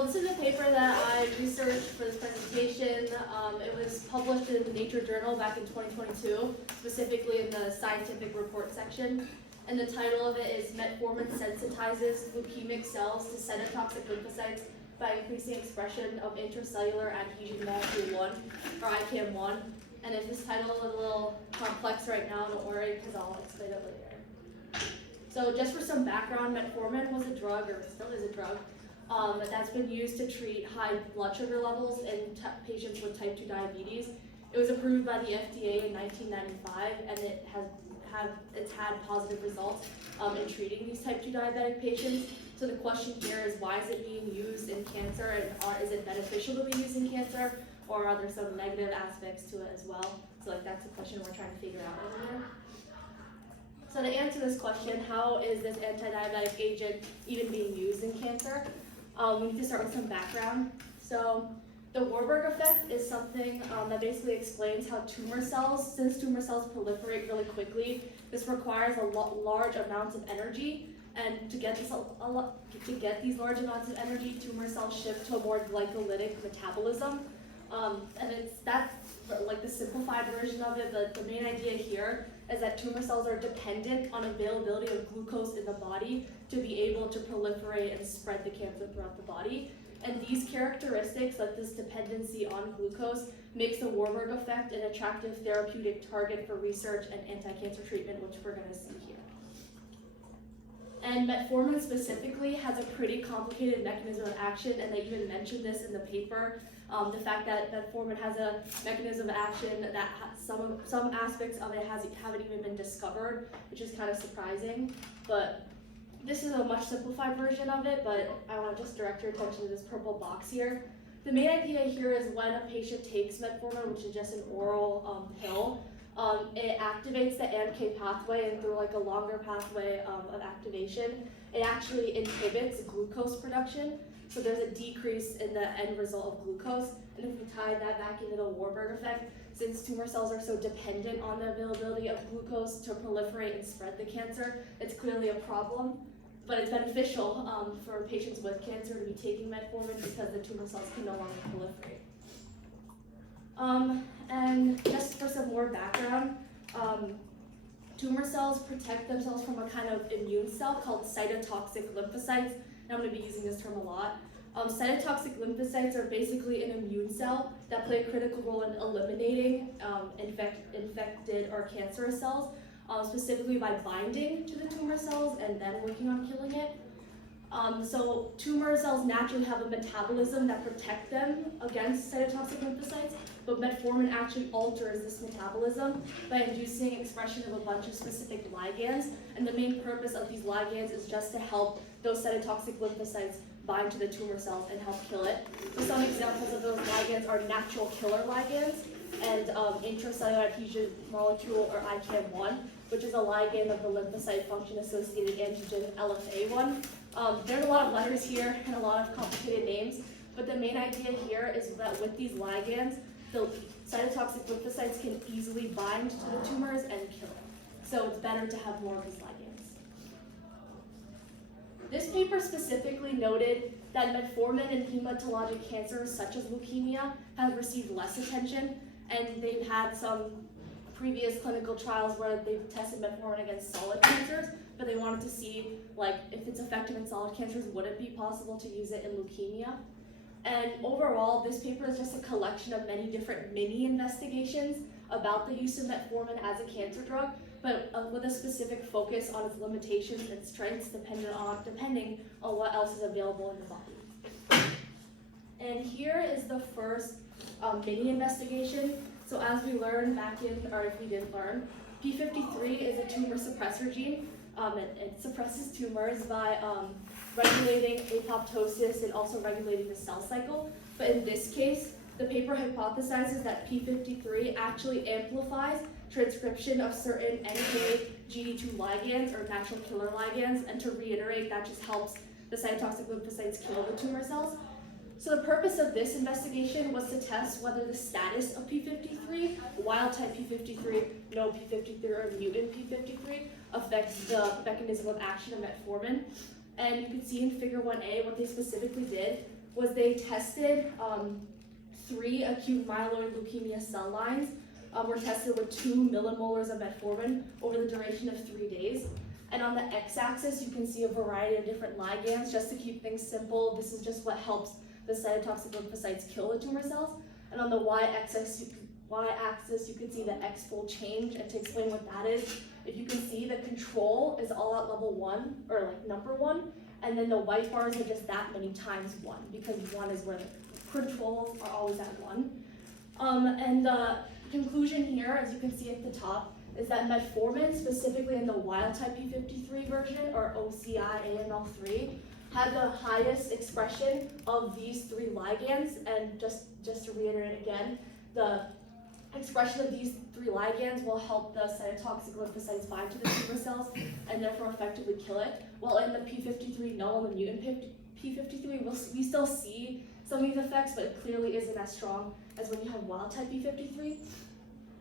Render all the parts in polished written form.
So this is a paper that I researched for this presentation. It was published in the Nature Journal back in 2022, specifically in the scientific report section. And the title of it is Metformin Sensitizes Leukemic Cells to Cytotoxic Lymphocytes by Increasing Expression of Intracellular Adhesion Molecule 1, or ICAM1. And if this title is a little complex right now, don't worry, because I'll explain it later. So just for some background, metformin was a drug, or still is a drug, that's been used to treat high blood sugar levels in patients with type 2 diabetes. It was approved by the FDA in 1995, and it's had positive results in treating these type 2 diabetic patients. So the question here is, why is it being used in cancer, and is it beneficial to be used in cancer, or are there some negative aspects to it as well? So that's the question we're trying to figure out over here. So to answer this question, how is this anti-diabetic agent even being used in cancer? We need to start with some background. So the Warburg effect is something that basically explains how tumor cells, since tumor cells proliferate really quickly, this requires large amounts of energy. And to get these large amounts of energy, tumor cells shift to a more glycolytic metabolism. And that's like the simplified version of it. The main idea here is that tumor cells are dependent on availability of glucose in the body to be able to proliferate and spread the cancer throughout the body. And these characteristics, like this dependency on glucose, makes the Warburg effect an attractive therapeutic target for research and anti-cancer treatment, which we're going to see here. And metformin specifically has a pretty complicated mechanism of action, and they even mentioned this in the paper. The fact that metformin has a mechanism of action that some aspects of it haven't even been discovered, which is kind of surprising. But this is a much simplified version of it, but I want to just direct your attention to this purple box here. The main idea here is when a patient takes metformin, which is just an oral pill, it activates the AMK pathway, and through a longer pathway of activation, it actually inhibits glucose production. So there's a decrease in the end result of glucose. And if we tie that back into the Warburg effect, since tumor cells are so dependent on the availability of glucose to proliferate and spread the cancer, it's clearly a problem. But it's beneficial for patients with cancer to be taking metformin because the tumor cells can no longer proliferate. And just for some more background, tumor cells protect themselves from a kind of immune cell called cytotoxic lymphocytes. And I'm going to be using this term a lot. Cytotoxic lymphocytes are basically an immune cell that play a critical role in eliminating infected or cancerous cells, specifically by binding to the tumor cells and then working on killing it. So tumor cells naturally have a metabolism that protects them against cytotoxic lymphocytes, but metformin actually alters this metabolism by inducing expression of a bunch of specific ligands, and the main purpose of these ligands is just to help those cytotoxic lymphocytes bind to the tumor cells and help kill it. So some examples of those ligands are natural killer ligands and intracellular adhesion molecule, or ICAM1, which is a ligand of the lymphocyte function-associated antigen LFA1. There's a lot of letters here and a lot of complicated names, but the main idea here is that with these ligands, the cytotoxic lymphocytes can easily bind to the tumors and kill it. So it's better to have more of these ligands. This paper specifically noted that metformin in hematologic cancers such as leukemia has received less attention, and they've had some previous clinical trials where they've tested metformin against solid cancers, but they wanted to see if it's effective in solid cancers, would it be possible to use it in leukemia? And overall, this paper is just a collection of many different mini investigations about the use of metformin as a cancer drug, but with a specific focus on its limitations and strengths depending on what else is available in the body. And here is the first mini investigation. So as we learned back in, or if we didn't learn, P53 is a tumor suppressor gene. It suppresses tumors by regulating apoptosis and also regulating the cell cycle. But in this case, the paper hypothesizes that P53 actually amplifies transcription of certain NKG2 ligands, or natural killer ligands, and to reiterate, that just helps the cytotoxic lymphocytes kill the tumor cells. So the purpose of this investigation was to test whether the status of P53, wild-type P53, no P53, or mutant P53, affects the mechanism of action of metformin. And you can see in figure 1A what they specifically did was they tested 3 acute myeloid leukemia cell lines were tested with 2 millimolars of metformin over the duration of 3 days. And on the x-axis, you can see a variety of different ligands. Just to keep things simple, this is just what helps the cytotoxic lymphocytes kill the tumor cells. And on the y-axis, you can see the x-fold change. And to explain what that is, if you can see, the control is all at level 1, or like number 1, and then the white bars are just that many times 1, because 1 is where the controls are always at 1. And the conclusion here, as you can see at the top, is that metformin, specifically in the wild-type p53 version, or OCI-AML3, had the highest expression of these 3 ligands. And just to reiterate again, the expression of these 3 ligands will help the cytotoxic lymphocytes bind to the tumor cells and therefore effectively kill it. While in the p53 null and the mutant p53, we still see some of these effects, but it clearly isn't as strong as when you have wild-type p53.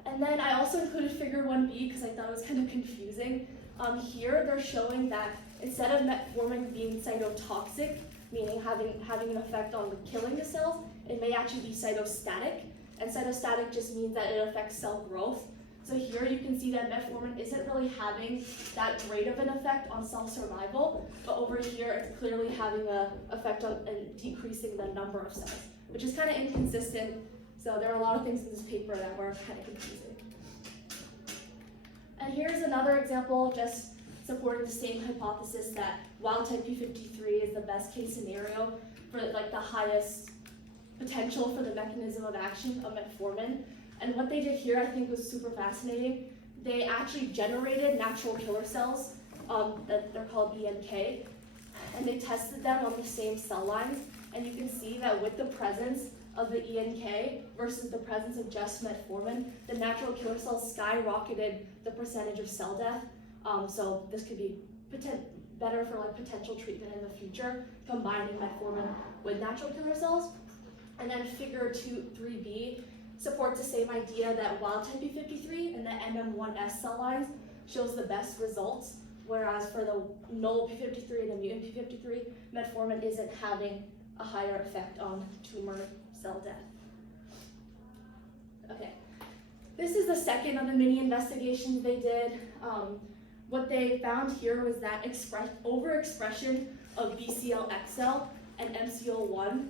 And then I also included figure 1b because I thought it was kind of confusing. Here they're showing that instead of metformin being cytotoxic, meaning having an effect on killing the cells, it may actually be cytostatic. And cytostatic just means that it affects cell growth. So here you can see that metformin isn't really having that great of an effect on cell survival, but over here it's clearly having an effect on decreasing the number of cells, which is kind of inconsistent. So there are a lot of things in this paper that were kind of confusing. And here's another example just supporting the same hypothesis that wild-type p53 is the best case scenario for like the highest potential for the mechanism of action of metformin. And what they did here I think was super fascinating. They actually generated natural killer cells that they're called ENK, and they tested them on the same cell lines. And you can see that with the presence of the ENK versus the presence of just metformin, the natural killer cells skyrocketed the percentage of cell death. So this could be better for like potential treatment in the future, combining metformin with natural killer cells. And then figure 3b supports the same idea that wild-type p53 and the MM1S cell lines shows the best results, whereas for the null p53 and the mutant p53, metformin isn't having a higher effect on tumor cell death. Okay, this is the second of the mini investigations they did. What they found here was that overexpression of BCL-XL and MCL1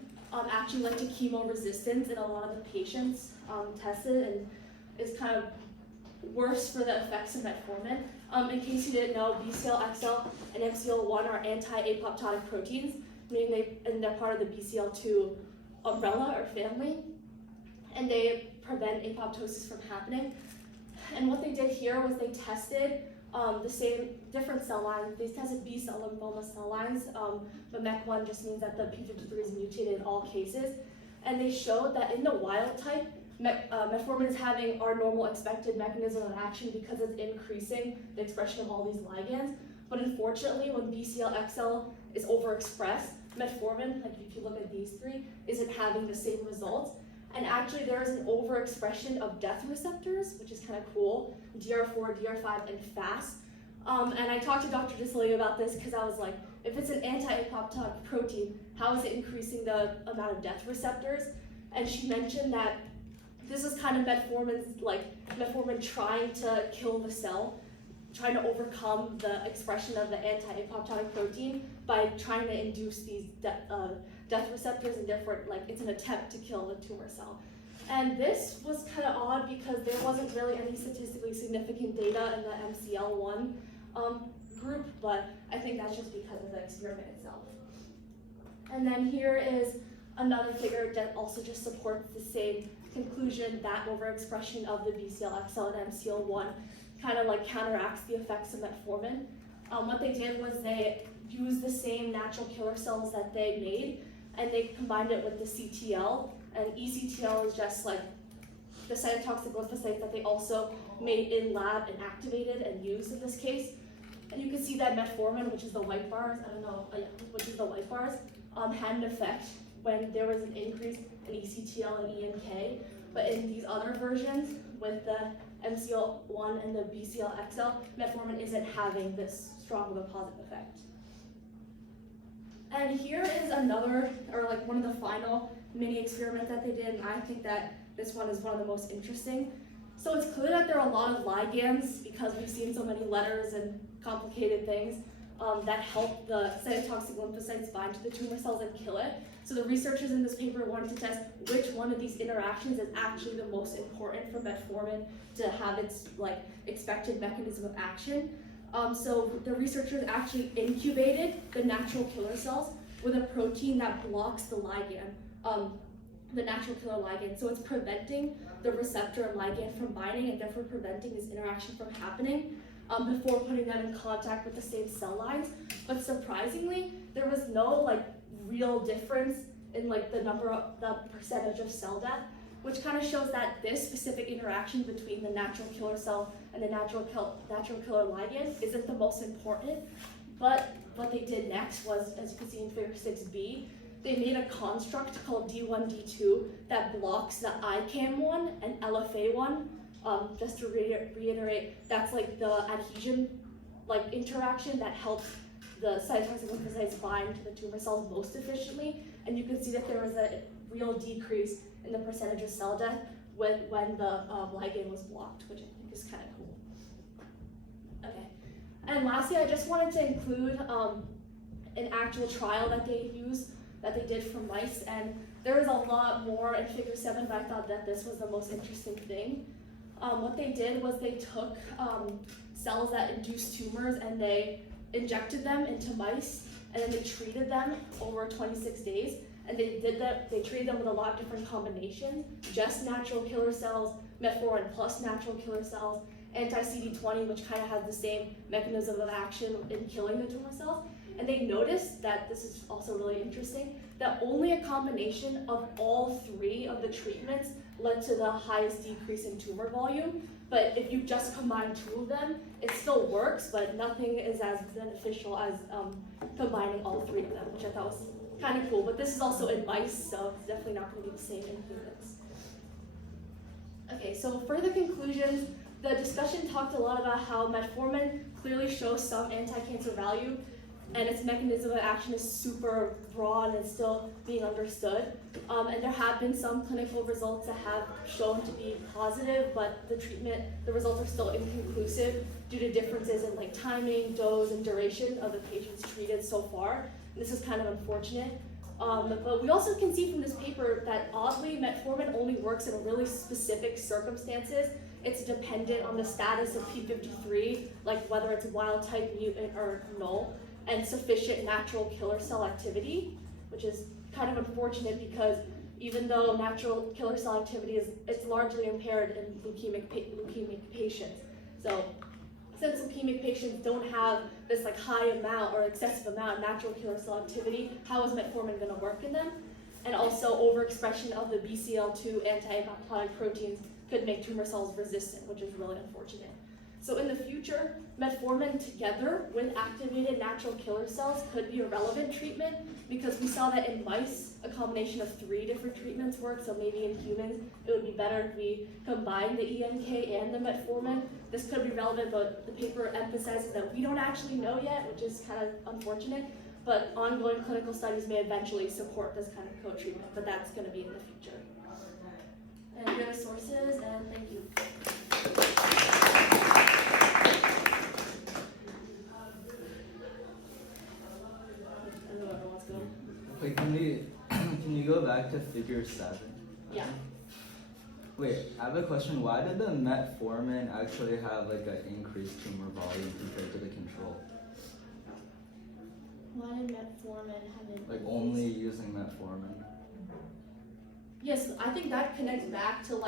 actually led to chemo resistance in a lot of the patients tested, and is kind of worse for the effects of metformin. In case you didn't know, BCL-XL and MCL1 are anti-apoptotic proteins, meaning they're part of the BCL2 umbrella or family, and they prevent apoptosis from happening. And what they did here was they tested the same different cell lines. They tested B cell lymphoma cell lines, but MEC1 just means that the p53 is mutated in all cases. And they showed that in the wild type, metformin is having our normal expected mechanism of action because it's increasing the expression of all these ligands. But unfortunately, when BCL-XL is overexpressed, metformin, like if you look at these 3, isn't having the same results. And actually there is an overexpression of death receptors, which is kind of cool, DR4, DR5, and FAS. And I talked to Dr. Jetley about this because I was like, if it's an anti-apoptotic protein, how is it increasing the amount of death receptors? And she mentioned that this is kind of metformin trying to kill the cell, trying to overcome the expression of the anti-apoptotic protein by trying to induce these death receptors, and therefore it's an attempt to kill the tumor cell. And this was kind of odd because there wasn't really any statistically significant data in the MCL1 group, but I think that's just because of the experiment itself. And then here is another figure that also just supports the same conclusion that overexpression of the BCL-XL and MCL1 kind of counteracts the effects of metformin. What they did was they used the same natural killer cells that they made, and they combined it with the CTL, and ECTL is just the cytotoxic lymphocytes that they also made in lab and activated and used in this case. And you can see that metformin, which is the white bars, had an effect when there was an increase in ECTL and ENK, but in these other versions with the MCL1 and the BCL-XL, metformin isn't having this strong of a positive effect. And here is another, or like one of the final mini experiments that they did, and I think that this one is one of the most interesting. So it's clear that there are a lot of ligands, because we've seen so many letters and complicated things, that help the cytotoxic lymphocytes bind to the tumor cells and kill it. So the researchers in this paper wanted to test which one of these interactions is actually the most important for metformin to have its expected mechanism of action. So the researchers actually incubated the natural killer cells with a protein that blocks the ligand, the natural killer ligand. So it's preventing the receptor and ligand from binding, and therefore preventing this interaction from happening before putting them in contact with the same cell lines. But surprisingly, there was no real difference in the percentage of cell death, which kind of shows that this specific interaction between the natural killer cell and the natural killer ligand isn't the most important. But what they did next was, as you can see in figure 6b, they made a construct called D1D2 that blocks the ICAM1 and LFA1. Just to reiterate, that's the adhesion interaction that helps the cytotoxic lymphocytes bind to the tumor cells most efficiently. And you can see that there was a real decrease in the percentage of cell death when the ligand was blocked, which I think is kind of cool. Okay, and lastly, I just wanted to include an actual trial that they did for mice, and there is a lot more in figure 7, but I thought that this was the most interesting thing. What they did was they took cells that induced tumors and they injected them into mice, and then they treated them over 26 days. And they treated them with a lot of different combinations, just natural killer cells, metformin plus natural killer cells, anti-CD20, which kind of has the same mechanism of action in killing the tumor cells. And they noticed that, this is also really interesting, that only a combination of all 3 of the treatments led to the highest decrease in tumor volume. But if you just combine 2 of them, it still works, but nothing is as beneficial as combining all 3 of them, which I thought was kind of cool. But this is also in mice, so it's definitely not going to be the same in humans. Okay, so for the conclusions, the discussion talked a lot about how metformin clearly shows some anti-cancer value, and its mechanism of action is super broad and still being understood. And there have been some clinical results that have shown to be positive, but the results are still inconclusive due to differences in timing, dose, and duration of the patients treated so far. This is kind of unfortunate. But we also can see from this paper that oddly, metformin only works in really specific circumstances. It's dependent on the status of p53, whether it's wild type, mutant, or null, and sufficient natural killer cell activity, which is kind of unfortunate because even though natural killer cell activity it's largely impaired in leukemic patients. So since leukemic patients don't have this high amount or excessive amount of natural killer cell activity, how is metformin going to work in them? And also overexpression of the BCL2 anti-apoptotic proteins could make tumor cells resistant, which is really unfortunate. So in the future, metformin together with activated natural killer cells could be a relevant treatment, because we saw that in mice, a combination of 3 different treatments worked. So maybe in humans, it would be better if we combine the ENK and the metformin. This could be relevant, but the paper emphasizes that we don't actually know yet, which is kind of unfortunate. But ongoing clinical studies may eventually support this kind of co-treatment, but that's going to be in the future. And here are the sources, and thank you. Wait, can you go back to figure 7? Yeah. Wait, I have a question. Why did the metformin actually have an increased tumor volume compared to the control? Why did metformin have an Only using metformin. Yes, I think that connects back to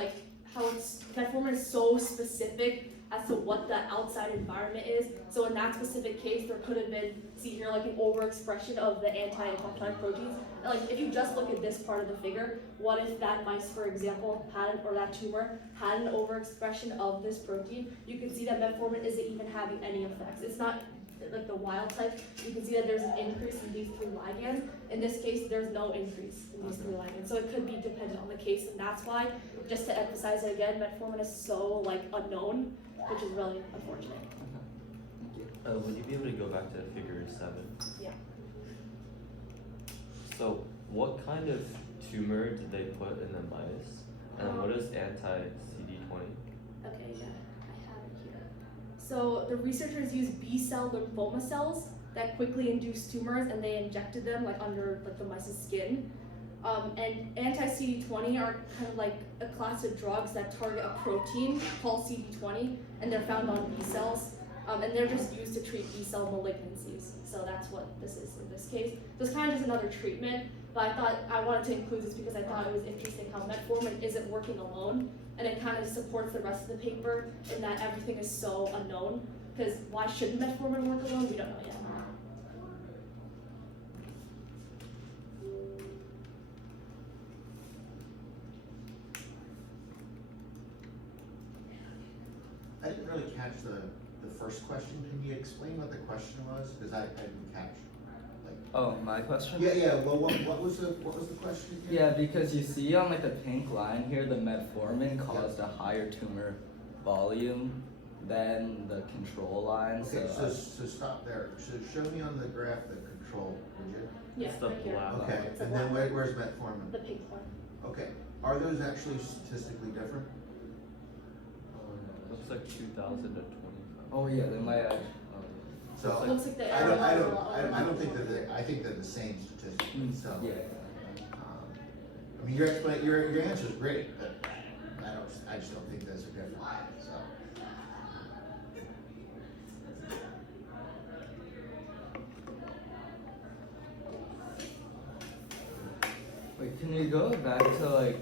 how metformin is so specific as to what the outside environment is. So in that specific case, there could have been, see here, an overexpression of the anti-apoptotic proteins. And if you just look at this part of the figure, what if that mice, for example, or that tumor had an overexpression of this protein? You can see that metformin isn't even having any effects. It's not the wild type. You can see that there's an increase in these 3 ligands. In this case, there's no increase in these 3 ligands. So it could be dependent on the case, and that's why, just to emphasize it again, metformin is so unknown, which is really unfortunate. Would you be able to go back to figure 7? Yeah. So what kind of tumor did they put in the mice? And what is anti-CD20? Okay, yeah, I have it here. So the researchers used B-cell lymphoma cells that quickly induce tumors, and they injected them like under like the mice's skin. And anti-CD20 are kind of like a class of drugs that target a protein called CD20, and they're found on B cells. And they're just used to treat B-cell malignancies. So that's what this is in this case. So it's kind of just another treatment, but I thought I wanted to include this because I thought it was interesting how metformin isn't working alone, and it kind of supports the rest of the paper in that everything is so unknown. Because why shouldn't metformin work alone? We don't know yet. I didn't really catch the first question. Can you explain what the question was? Because I didn't catch. Like. Oh, my question? Yeah. Well, what was the question again? Yeah, because you see on like the pink line here, the metformin caused a higher tumor volume than the control line. Okay, so so stop there. So show me on the graph the control, would you? Yeah, It's the right here. black Okay, It's a and then black where's metformin? The pink one. Okay, are those actually statistically different? Looks like 2000 to 25. oh yeah, they might. So Looks like the I arrow has a don't, lot I of don't think that I think they're the same statistically. So yeah. I mean, your answer is great, but I just don't think those are different. So. Wait, can you go back to like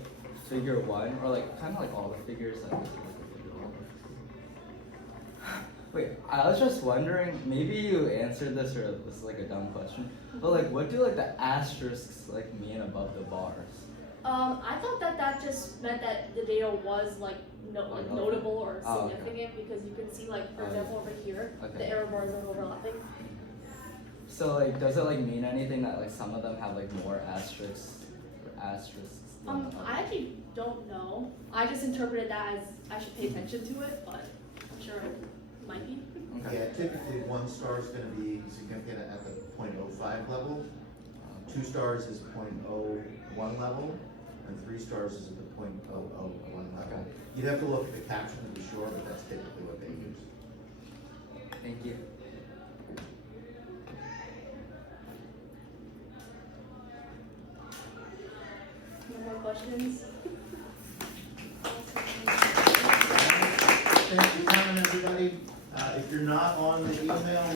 figure 1 or like kind of like all the figures? Wait, I was just wondering, maybe you answered this or this is like a dumb question, but like what do like the asterisks like mean above the bars? I thought that just meant that the data was like notable or Oh, okay. significant because you can see like for Oh, example yeah. over here Okay. the error bars are overlapping. So like does it like mean anything that like some of them have like more asterisks than others? I actually don't know. I just interpreted that as I should pay attention to it, but I'm sure it might be. Okay. Yeah, typically 1 star is going to be significant at the 0.05 level, 2 stars is 0.01 level, and 3 stars is at the 0.001 level. Okay. You'd have to look at the caption to be sure, but that's typically what they use. Thank you. No more questions? Thanks for coming, everybody. If you're not on the email